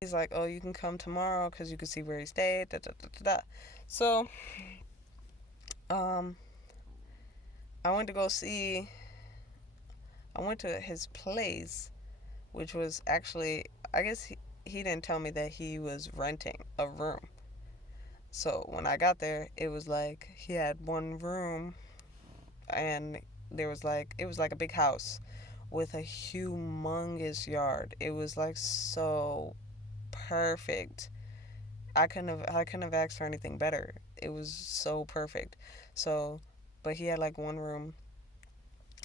he's like, oh, you can come tomorrow because you can see where he stayed. Da, da, da, da, da. So, um, I went to go see. I went to his place, which was actually, I guess he didn't tell me that he was renting a room. So when I got there, it was like he had one room, and there was like, it was like a big house with a humongous yard. It was like so perfect. I couldn't have asked for anything better. It was so perfect. So, but he had like one room,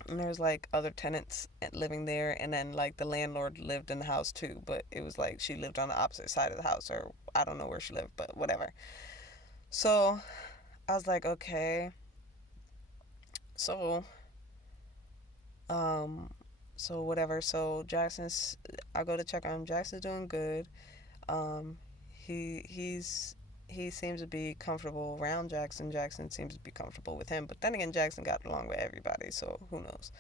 and there was like other tenants living there, and then like the landlord lived in the house too, but it was like she lived on the opposite side of the house, or I don't know where she lived, but whatever. So I was like, okay. So um so whatever. So Jackson's, I go to check on him. Jackson's doing good. um he seems to be comfortable around Jackson. Jackson seems to be comfortable with him, but then again, Jackson got along with everybody, so who knows.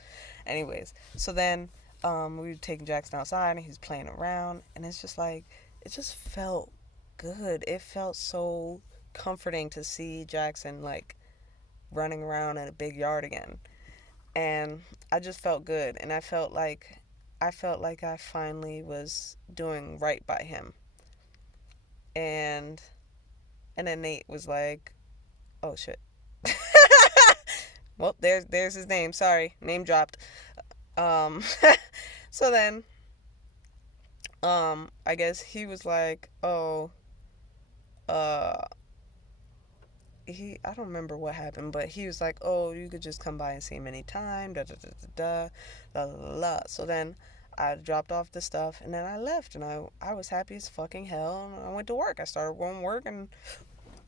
Anyways, so then we were taking Jackson outside, and he's playing around, and it's just like, it just felt good. It felt so comforting to see Jackson like running around in a big yard again. And I just felt good, and I felt like I finally was doing right by him. And then Nate was like, "Oh shit." Well, there's his name. Sorry, name dropped. Um, so then, I guess he was like, "Oh, uh, I don't remember what happened, but he was like, oh, you could just come by and see him anytime, da da da da da, la la la." So then I dropped off the stuff, and then I left, and I was happy as fucking hell, and I went to work. I started going to work, and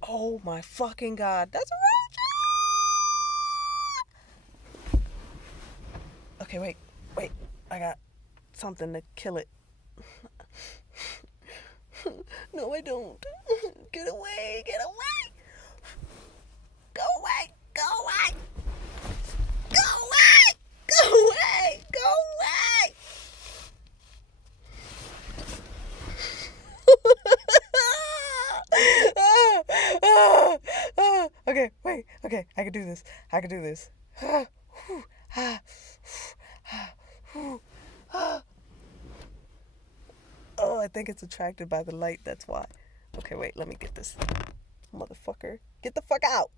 oh my fucking god, that's a roach! Okay, wait, I got something to kill it. No, I don't. Get away, get away! Go away, go away, go away, go away, go away! Okay, wait. Okay, I can do this. I can do this. Oh, I think it's attracted by the light. That's why. Okay, wait. Let me get this. Motherfucker. Get the fuck out.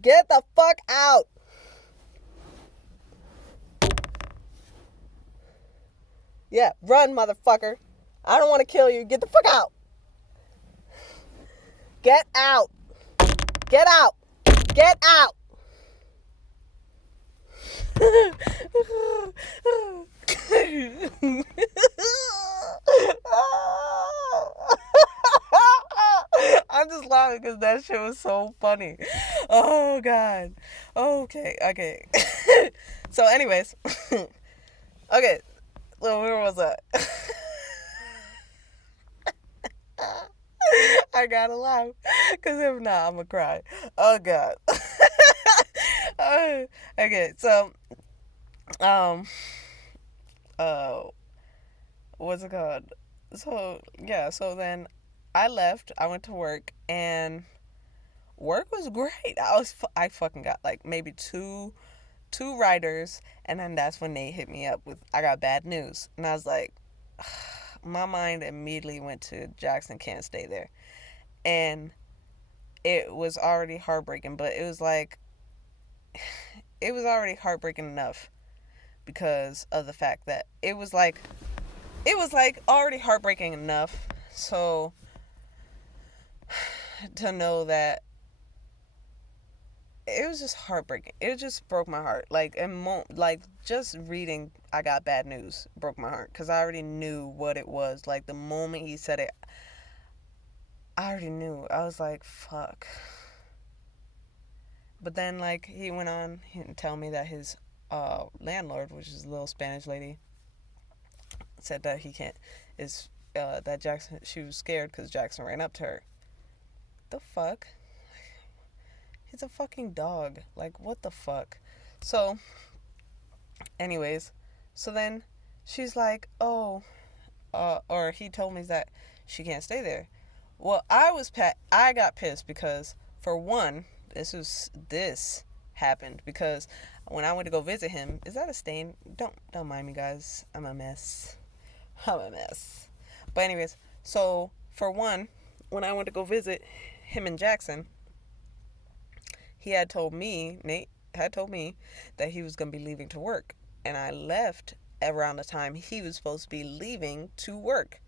Get the fuck out. Yeah, run, motherfucker. I don't want to kill you. Get the fuck out. Get out. Get out. Get out. I'm just laughing because that shit was so funny. Oh god. Okay, okay. So, anyways, okay. So where was I? I gotta laugh because if not, I'm gonna cry. Oh god. Okay, so um, uh, what's it called? So yeah, so then I left. I went to work, and work was great. I fucking got like maybe two writers, and then that's when they hit me up with, I got bad news, and I was like, my mind immediately went to Jackson can't stay there, and it was already heartbreaking, but it was like, it was already heartbreaking enough because of the fact that it was like already heartbreaking enough, so to know that it was just heartbreaking. It just broke my heart. Like, like just reading I got bad news broke my heart because I already knew what it was. Like the moment he said it, I already knew. I was like, fuck. But then like he went on and tell me that his landlord, which is a little Spanish lady, said that he can't is that Jackson, she was scared because Jackson ran up to her. The fuck? He's a fucking dog. Like, what the fuck? So, anyways, so then she's like, oh, or he told me that she can't stay there. Well, I got pissed because for one, this happened because when I went to go visit him, is that a stain? Don't mind me, guys. I'm a mess. I'm a mess. But anyways, so for one, when I went to go visit him in Jackson, he had told me, Nate had told me that he was going to be leaving to work. And I left around the time he was supposed to be leaving to work.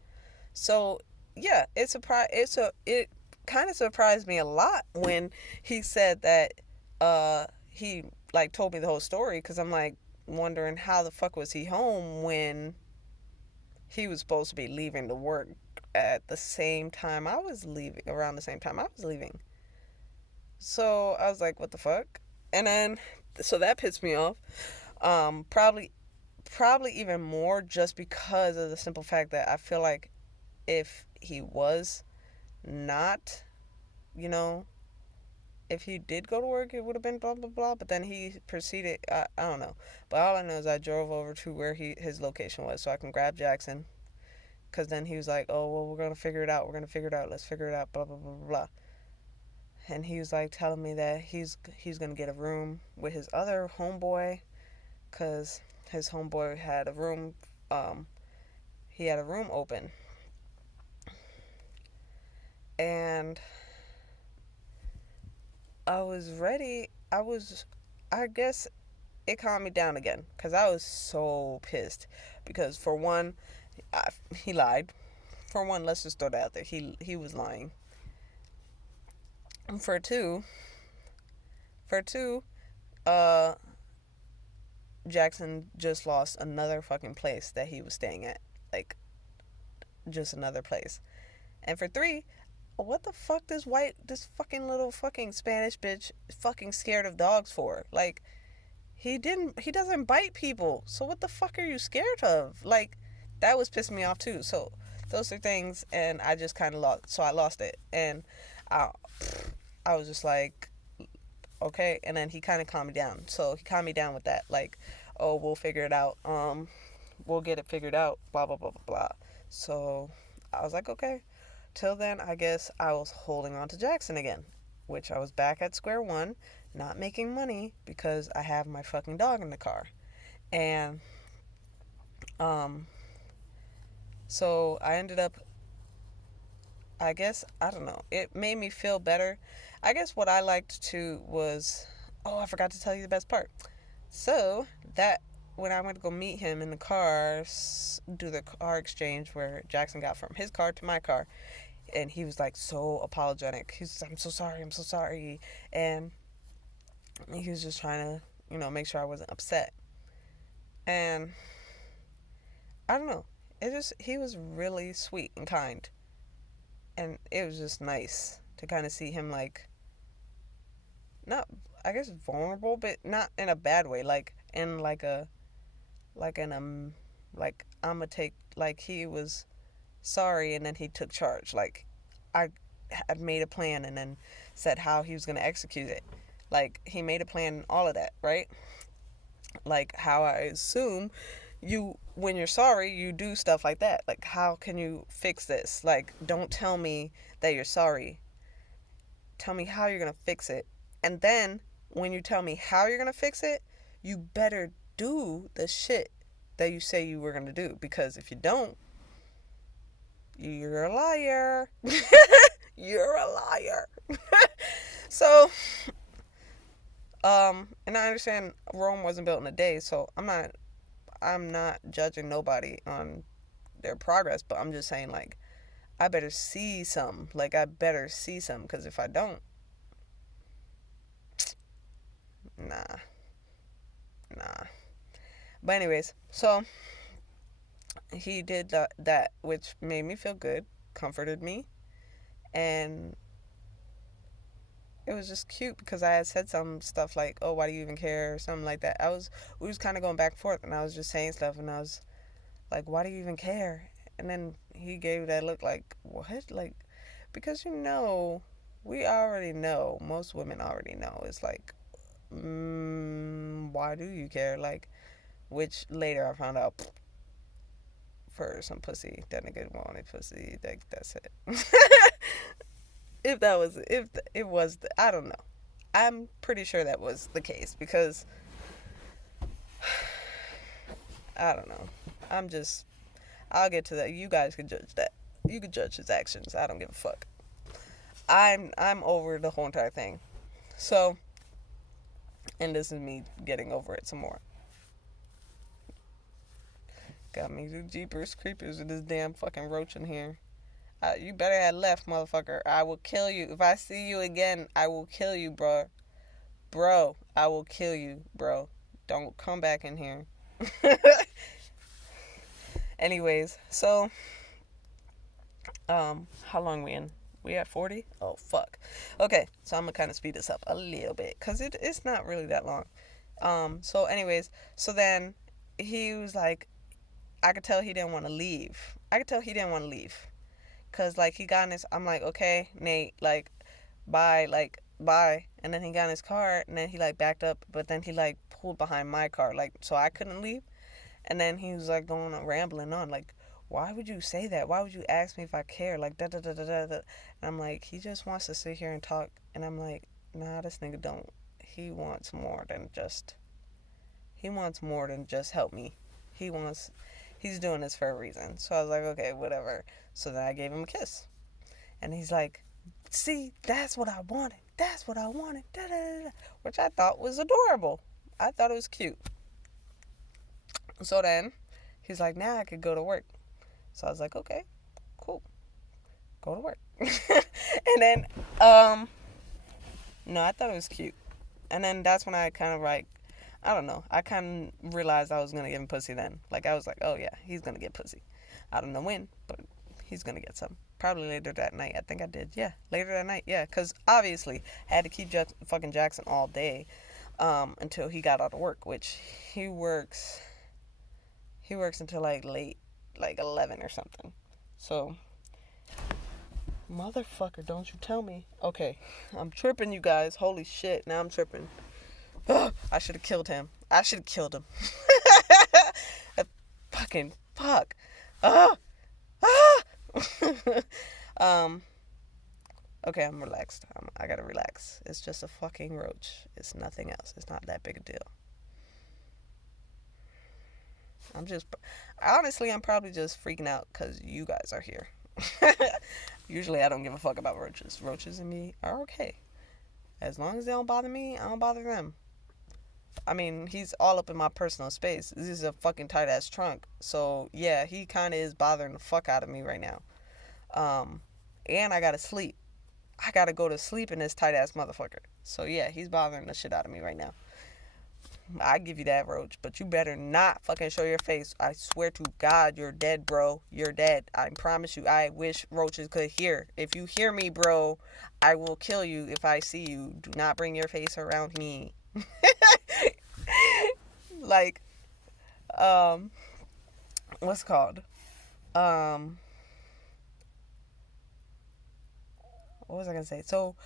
So, yeah, it kind of surprised me a lot when he said that he like told me the whole story, cuz I'm like wondering how the fuck was he home when he was supposed to be leaving to work at the same time I was leaving, around the same time I was leaving. So I was like, what the fuck? And then, so that pissed me off. Probably even more just because of the simple fact that I feel like if he was not, you know, if he did go to work, it would have been blah blah blah. But then he proceeded. I don't know. But all I know is I drove over to where his location was, so I can grab Jackson. Cause then he was like, "Oh well, we're gonna figure it out. We're gonna figure it out. Let's figure it out." Blah blah blah blah blah. And he was like telling me that he's gonna get a room with his other homeboy, cause his homeboy had a room. He had a room open, and I was ready. I guess it calmed me down again, cause I was so pissed. Because for one, he lied. For one, let's just throw that out there. He was lying. For two, for two, uh, Jackson just lost another fucking place that he was staying at. Like, just another place. And for three, what the fuck this fucking little fucking Spanish bitch fucking scared of dogs for? Like, he doesn't bite people. So what the fuck are you scared of? Like, that was pissing me off too. So those are things, and I just kind of lost. So I lost it, and I, I was just like, okay. And then he kind of calmed me down. So he calmed me down with that, like, oh, we'll figure it out. We'll get it figured out. Blah blah blah blah blah. So I was like, okay. Till then, I guess I was holding on to Jackson again, which I was back at square one, not making money because I have my fucking dog in the car. And um so I ended up, I guess, I don't know. It made me feel better. I guess what I liked too was, oh, I forgot to tell you the best part. So that when I went to go meet him in the car, do the car exchange where Jackson got from his car to my car, and he was like so apologetic. He's, I'm so sorry, I'm so sorry, and he was just trying to, make sure I wasn't upset. And I don't know. He was really sweet and kind, and it was just nice to kind of see him like, not, I guess, vulnerable, but not in a bad way, like in like in like I'ma take, like he was sorry and then he took charge, like I had made a plan and then said how he was going to execute it. Like he made a plan, all of that, right? Like how I assume you, when you're sorry, you do stuff like that. Like, how can you fix this? Like, don't tell me that you're sorry. Tell me how you're going to fix it. And then when you tell me how you're going to fix it, you better do the shit that you say you were going to do. Because if you don't, you're a liar. You're a liar. So, and I understand Rome wasn't built in a day, so I'm not judging nobody on their progress, but I'm just saying, like, I better see some. Like, I better see some, because if I don't, nah, nah. But anyways, so he did that, which made me feel good, comforted me, and it was just cute because I had said some stuff like, "Oh, why do you even care?" or something like that. We was kind of going back and forth, and I was just saying stuff, and I was like, "Why do you even care?" And then he gave that look like, "What?" Like, because we already know. Most women already know. It's like, why do you care? Like, which later I found out, her some pussy. That nigga wanted pussy. That's it. If it was, I don't know. I'm pretty sure that was the case because I don't know. I'm just. I'll get to that. You guys can judge that. You can judge his actions. I don't give a fuck. I'm over the whole entire thing. So, and this is me getting over it some more. Got me the Jeepers Creepers with this damn fucking roach in here. You better have left, motherfucker. I will kill you. If I see you again, I will kill you, bro. Bro, I will kill you, bro. Don't come back in here. Anyways, so, how long we in? We at 40? Oh, fuck. Okay, so I'm gonna kind of speed this up a little bit, because it's not really that long. So anyways, so then he was like, I could tell he didn't want to leave. I could tell he didn't want to leave. Because, like, he got in his, I'm like, okay, Nate, like, bye, like, bye. And then he got in his car, and then he, like, backed up, but then he, like, pulled behind my car, like, so I couldn't leave. And then he was, like, going on, rambling on, like, why would you say that? Why would you ask me if I care? Like, da da da da da. And I'm like, he just wants to sit here and talk. And I'm like, nah, this nigga don't. He wants more than just, help me. He's doing this for a reason. So I was like, okay, whatever. So then I gave him a kiss. And he's like, see, that's what I wanted. That's what I wanted. Da, da, da, da. Which I thought was adorable. I thought it was cute. So then he's like, now I could go to work. So I was like, okay, cool. Go to work. And then, no, I thought it was cute. And then that's when I kind of like, I don't know. I kind of realized I was going to give him pussy then. Like, I was like, oh, yeah, he's going to get pussy. I don't know when, but he's going to get some. Probably later that night. I think I did. Yeah, later that night. Yeah, because obviously I had to keep fucking Jackson all day until he got out of work, which he works until like late, like 11 or something. So, motherfucker, don't you tell me. Okay, I'm tripping, you guys. Holy shit, now I'm tripping. I should have killed him. Fucking fuck. Okay, I'm relaxed. I gotta relax. It's just a fucking roach. It's nothing else. It's not that big a deal. Honestly, I'm probably just freaking out because you guys are here. Usually I don't give a fuck about roaches. Roaches and me are okay. As long as they don't bother me, I don't bother them. I mean, he's all up in my personal space. This is a fucking tight ass trunk. So, yeah, he kind of is bothering the fuck out of me right now. And I gotta sleep. I gotta go to sleep in this tight ass motherfucker. So, yeah, he's bothering the shit out of me right now. I give you that, roach, but you better not fucking show your face. I swear to God, you're dead, bro. You're dead. I promise you. I wish roaches could hear. If you hear me, bro, I will kill you if I see you. Do not bring your face around me. Like, what's it called? What was I gonna say? So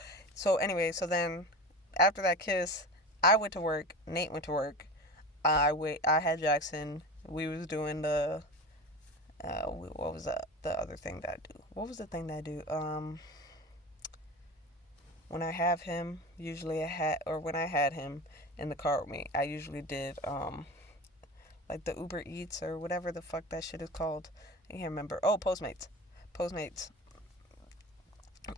anyway, so then after that kiss, I went to work. Nate went to work. I had Jackson. We was doing the what was the other thing that I do? What was the thing that I do? When I have him, when I had him in the car with me, I usually did like the Uber Eats or whatever the fuck that shit is called. I can't remember. Oh, Postmates.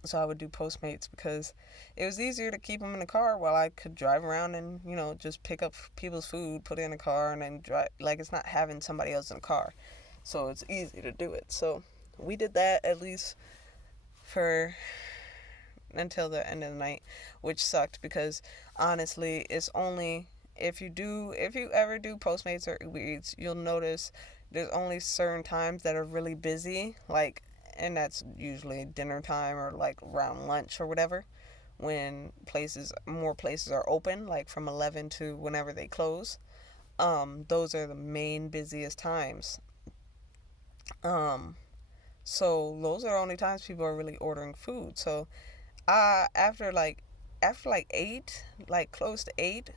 So I would do Postmates because it was easier to keep them in the car while I could drive around and, just pick up people's food, put it in the car, and then drive. Like, it's not having somebody else in the car. So it's easy to do it. So we did that at least for until the end of the night, which sucked because honestly, it's only if you ever do Postmates or Uber Eats, you'll notice there's only certain times that are really busy, like, and that's usually dinner time or like around lunch or whatever, when more places are open, like from 11 to whenever they close. Those are the main busiest times. So those are the only times people are really ordering food. So after like 8, like close to 8,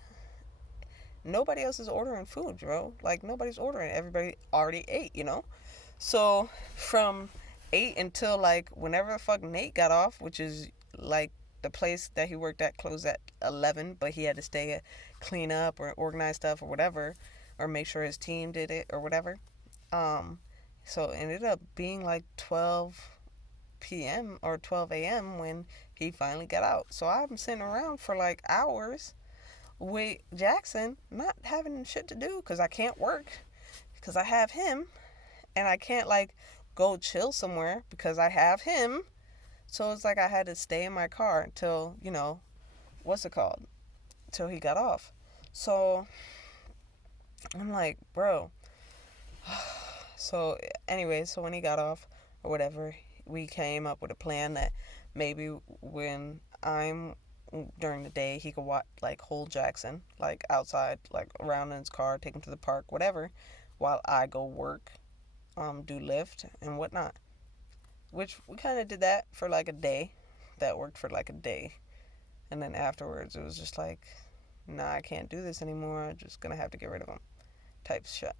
nobody else is ordering food, bro. Like, nobody's ordering. Everybody already ate, So from 8 until like whenever the fuck Nate got off, which is like the place that he worked at closed at 11, but he had to stay, clean up or organize stuff or whatever, or make sure his team did it or whatever. Um, so it ended up being like 12 p.m. or 12 a.m. when he finally got out. So I'm sitting around for like hours with Jackson, not having shit to do because I can't work because I have him, and I can't like go chill somewhere because I have him. So it's like I had to stay in my car until, what's it called? Till he got off. So I'm like, bro. So anyway, so when he got off or whatever, we came up with a plan that maybe when I'm during the day, he could watch, like, hold Jackson like outside, like around in his car, take him to the park, whatever, while I go work, do Lyft and whatnot. Which we kind of did that for like a day. That worked for like a day, and then afterwards it was just like, nah, I can't do this anymore. I'm just gonna have to get rid of him, type shit.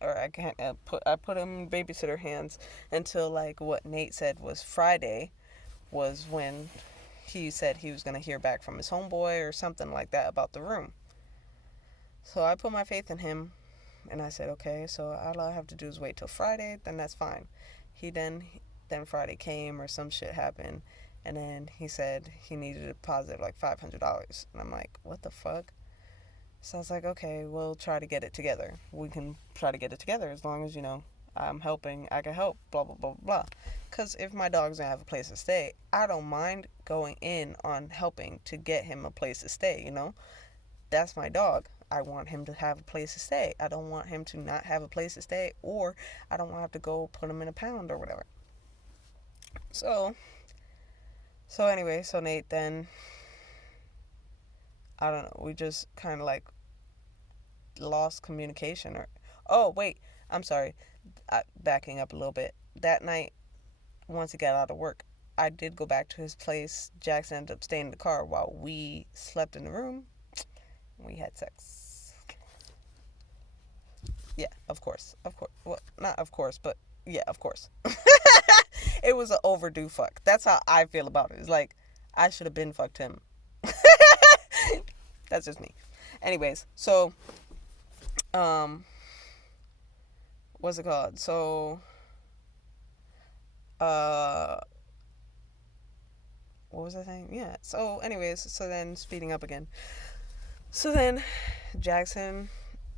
Or I can't put him in babysitter hands until like what Nate said was Friday was when he said he was gonna hear back from his homeboy or something like that about the room. So I put my faith in him, and I said, okay, so all I have to do is wait till Friday, then that's fine. He then Friday came or some shit happened, and then he said he needed a deposit of like $500, and I'm like, what the fuck? So I was like, okay, we'll try to get it together. We can try to get it together as long as, I'm helping, I can help, blah, blah, blah, blah. Because if my dog's going to have a place to stay, I don't mind going in on helping to get him a place to stay. That's my dog. I want him to have a place to stay. I don't want him to not have a place to stay, or I don't want to have to go put him in a pound or whatever. So, so anyway, so Nate then, I don't know, we just kind of like lost communication. Or, oh, wait, I'm sorry, backing up a little bit. That night, once he got out of work, I did go back to his place. Jackson ended up staying in the car while we slept in the room. We had sex. Yeah, of course. Of course. Well, not of course, but yeah, of course. It was an overdue fuck. That's how I feel about it. It's like, I should have been fucked him. That's just me. Anyways, so, um, what's it called? So, uh, what was I saying? Yeah. So, anyways, so then speeding up again. So then Jackson,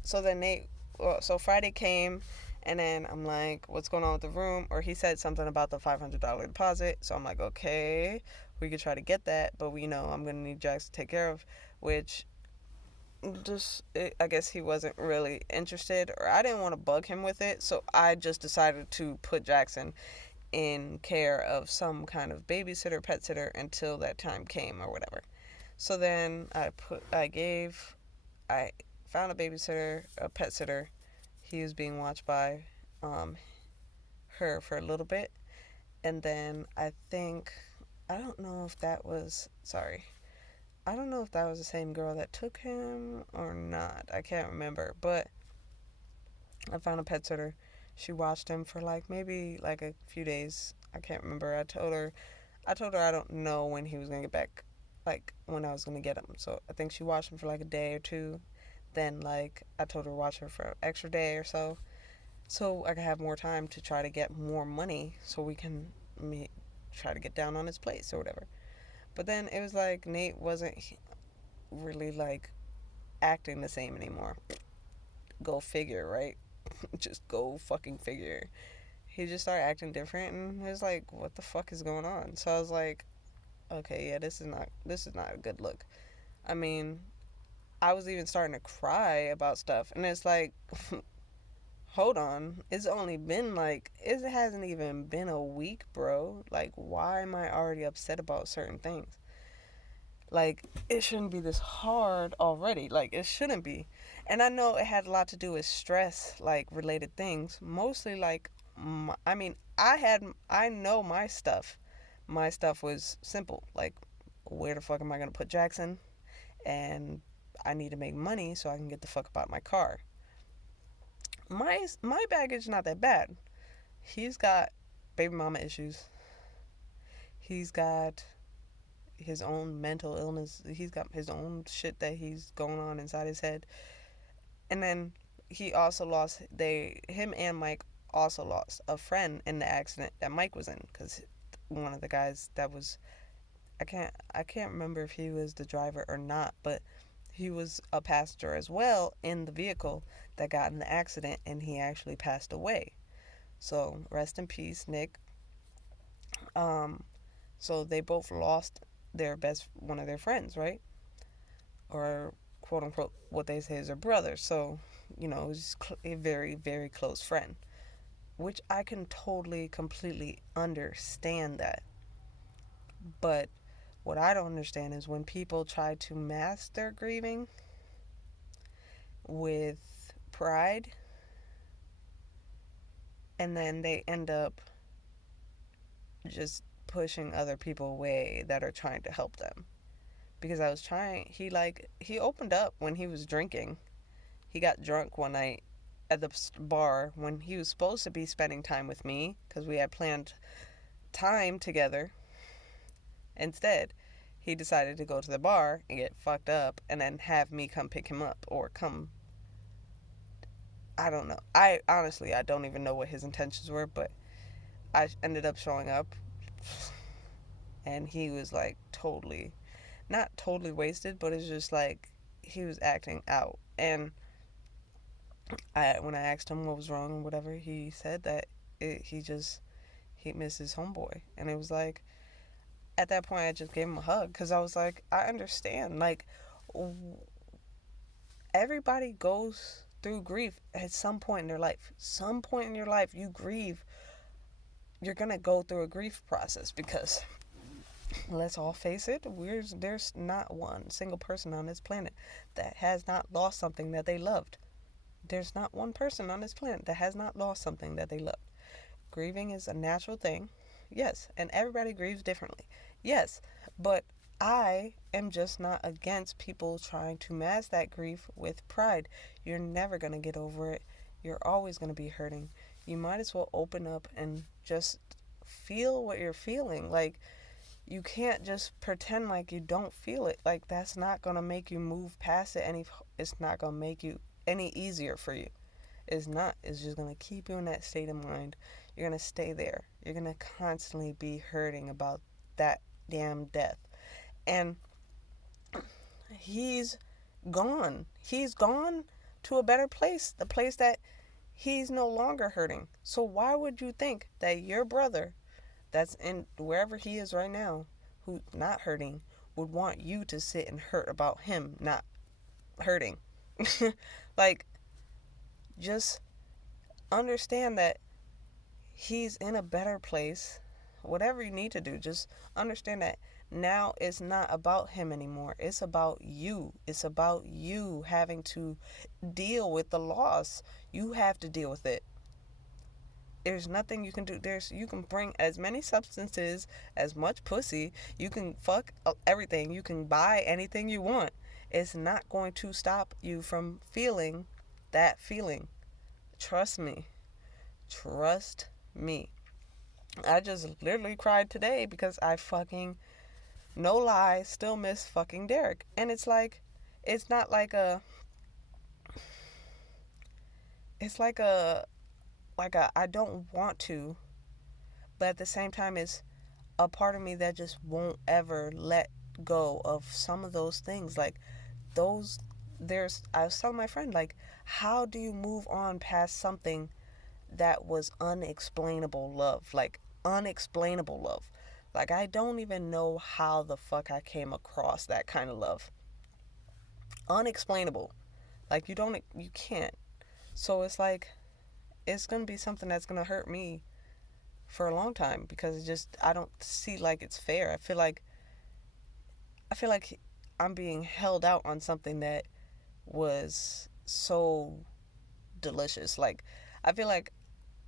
so then Nate, well, so Friday came, and then I'm like, what's going on with the room? Or he said something about the $500 deposit. So I'm like, okay, we could try to get that, but I'm going to need Jackson to take care of, which I guess he wasn't really interested, or I didn't want to bug him with it. So I just decided to put Jackson in care of some kind of babysitter, pet sitter until that time came or whatever. So then I found a babysitter, a pet sitter. He was being watched by um, her for a little bit. And then I don't know if that was, sorry, I don't know if that was the same girl that took him or not. I can't remember. But I found a pet sitter. She watched him for like maybe like a few days. I can't remember. I told her I don't know when he was going to get back, like when I was going to get him. So I think she watched him for like a day or two. Then like I told her to watch her for an extra day or so I could have more time to try to get more money so we can try to get down on his place or whatever. But then it was like Nate wasn't really like acting the same anymore. Go figure, right? Just go fucking figure. He just started acting different, and it was like, what the fuck is going on? So I was like, okay, yeah, this is not a good look. I mean, I was even starting to cry about stuff, and it's like, hold on, it hasn't even been a week, bro. Like, why am I already upset about certain things? Like, it shouldn't be this hard already. Like, it shouldn't be. And I know it had a lot to do with stress, like, related things. Mostly, like, I mean, I know my stuff. My stuff was simple. Like, where the fuck am I going to put Jackson? And I need to make money so I can get the fuck about my car. My baggage not that bad. He's got baby mama issues. He's got his own mental illness. He's got his own shit that he's going on inside his head. And then he also lost him and Mike also lost a friend in the accident that Mike was in, cuz one of the guys that was, I can't remember if he was the driver or not, but he was a passenger as well in the vehicle that got in the accident, and he actually passed away. So rest in peace, Nick. Um, so they both lost their best one of their friends, right? Or quote unquote what they say is their brother. So it was a very very close friend, which I can totally completely understand that. But what I don't understand is when people try to mask their grieving with pride, and then they end up just pushing other people away that are trying to help them. Because I was trying, he opened up when he was drinking. He got drunk one night at the bar when he was supposed to be spending time with me because we had planned time together. Instead, he decided to go to the bar and get fucked up and then have me come pick him up or come. I don't know. I honestly, I don't even know what his intentions were, but I ended up showing up and he was like totally, not totally wasted, but it's just like he was acting out. And when I asked him what was wrong and whatever, he said that he missed his homeboy. And it was like, at that point, I just gave him a hug because I was like, I understand. Like, everybody goes through grief at some point in their life. Some point in your life, you grieve. You're going to go through a grief process because, let's all face it, there's not one single person on this planet that has not lost something that they loved. There's not one person on this planet that has not lost something that they loved. Grieving is a natural thing. Yes, and everybody grieves differently. Yes, but I am just not against people trying to mask that grief with pride. You're never going to get over it. You're always going to be hurting. You might as well open up and just feel what you're feeling. Like, you can't just pretend like you don't feel it. Like, that's not going to make you move past it it's not going to make you any easier for you. It's not. It's just going to keep you in that state of mind. You're going to stay there. You're going to constantly be hurting about that damn death. And he's gone. He's gone to a better place, the place that he's no longer hurting. So why would you think that your brother that's in wherever he is right now, who's not hurting, would want you to sit and hurt about him not hurting? Like, just understand that he's in a better place. Whatever you need to do, just understand that now it's not about him anymore. It's about you. It's about you having to deal with the loss. You have to deal with it. There's nothing you can do. You can bring as many substances, as much pussy. You can fuck everything. You can buy anything you want. It's not going to stop you from feeling that feeling. Trust me. Trust me. I just literally cried today because I fucking, no lie, still miss fucking Derek. And it's like, it's not like it's like a I don't want to, but at the same time it's a part of me that just won't ever let go of some of those things. Like, those, I was telling my friend, like, how do you move on past something that was unexplainable love? Like, unexplainable love. Like, I don't even know how the fuck I came across that kind of love. Unexplainable. Like, you can't. So it's like, it's going to be something that's going to hurt me for a long time because I don't see like it's fair. I feel like I'm being held out on something that was so delicious. Like, I feel like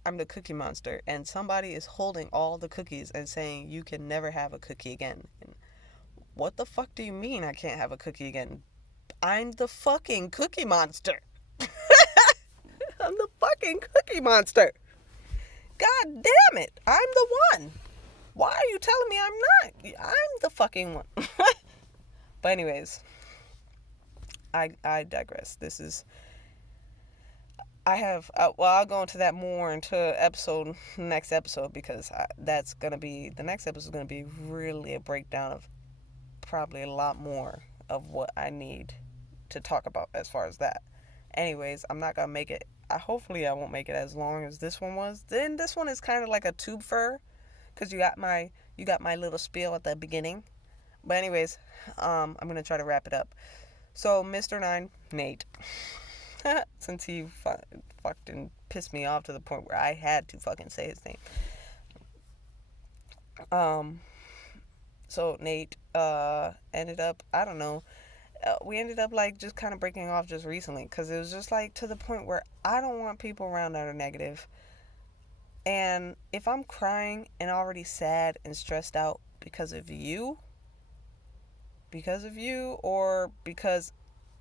I'm the cookie monster and somebody is holding all the cookies and saying you can never have a cookie again. And what the fuck do you mean I can't have a cookie again? I'm the fucking cookie monster. I'm the fucking cookie monster. God damn it. I'm the one. Why are you telling me I'm not? I'm the fucking one. But anyways, I digress. This is I have well, I'll go into that more into next episode because that's gonna be the next episode is gonna be really a breakdown of probably a lot more of what I need to talk about as far as that. Anyways, I'm not gonna make it. Hopefully I won't make it as long as this one was. Then this one is kind of like a tube fur because you got my little spiel at the beginning. But anyways, I'm gonna try to wrap it up. So Mr. Nine, Nate, since he fucking pissed me off to the point where I had to fucking say his name. Um, so Nate, ended up, I don't know, we ended up like just kind of breaking off just recently because it was just like to the point where I don't want people around that are negative. And if I'm crying and already sad and stressed out because of you, or because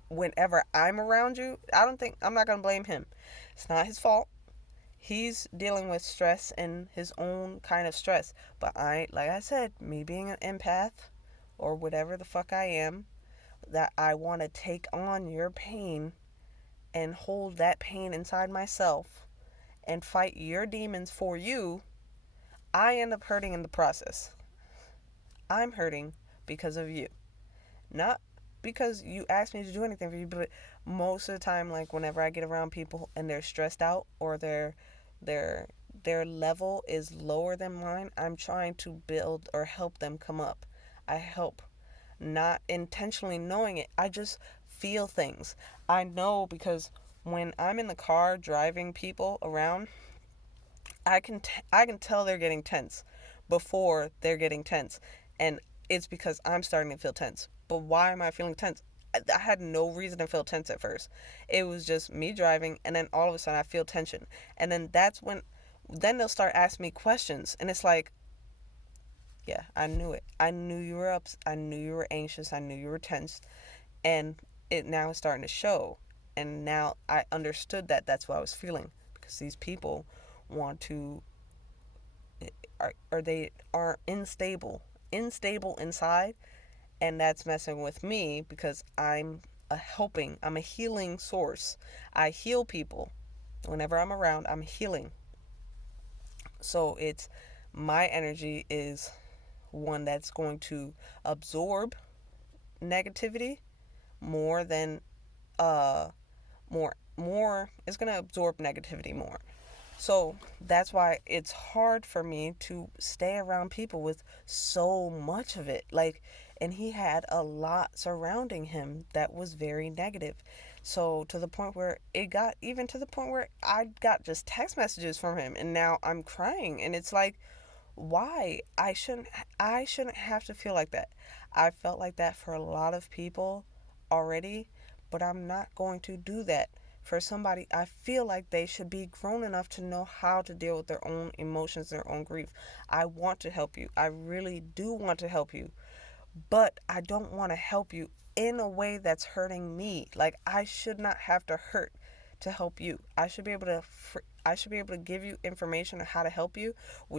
whenever I'm around you, I'm not gonna blame him. It's not his fault. He's dealing with stress and his own kind of stress. But like I said, me being an empath or whatever the fuck I am, that I want to take on your pain and hold that pain inside myself and fight your demons for you, I end up hurting in the process. I'm hurting because of you. Not because you asked me to do anything for you, but most of the time, like whenever I get around people and they're stressed out or their their level is lower than mine, I'm trying to build or help them come up. I help, not intentionally knowing it. I just feel things. I know because when I'm in the car driving people around, I can tell they're getting tense before they're getting tense, and it's because I'm starting to feel tense. But why am I feeling tense? I had no reason to feel tense at first. It was just me driving, and then all of a sudden I feel tension, and then they'll start asking me questions, and it's like, yeah, I knew it. I knew you were up. I knew you were anxious. I knew you were tense, and it now is starting to show. And now I understood that that's what I was feeling because these people want to they are unstable inside, and that's messing with me because I'm a healing source. I heal people whenever I'm around. I'm healing. So it's my energy is one that's going to absorb negativity more than uh more it's going to absorb negativity more. So that's why it's hard for me to stay around people with so much of it. Like, and he had a lot surrounding him that was very negative. So to the point where it got even to the point where I got just text messages from him, and now I'm crying, and it's like, why? I shouldn't have to feel like that. I felt like that for a lot of people already, but I'm not going to do that for somebody. I feel like they should be grown enough to know how to deal with their own emotions, their own grief. I want to help you. I really do want to help you, but I don't want to help you in a way that's hurting me. Like, I should not have to hurt to help you. I should be able to give you information on how to help you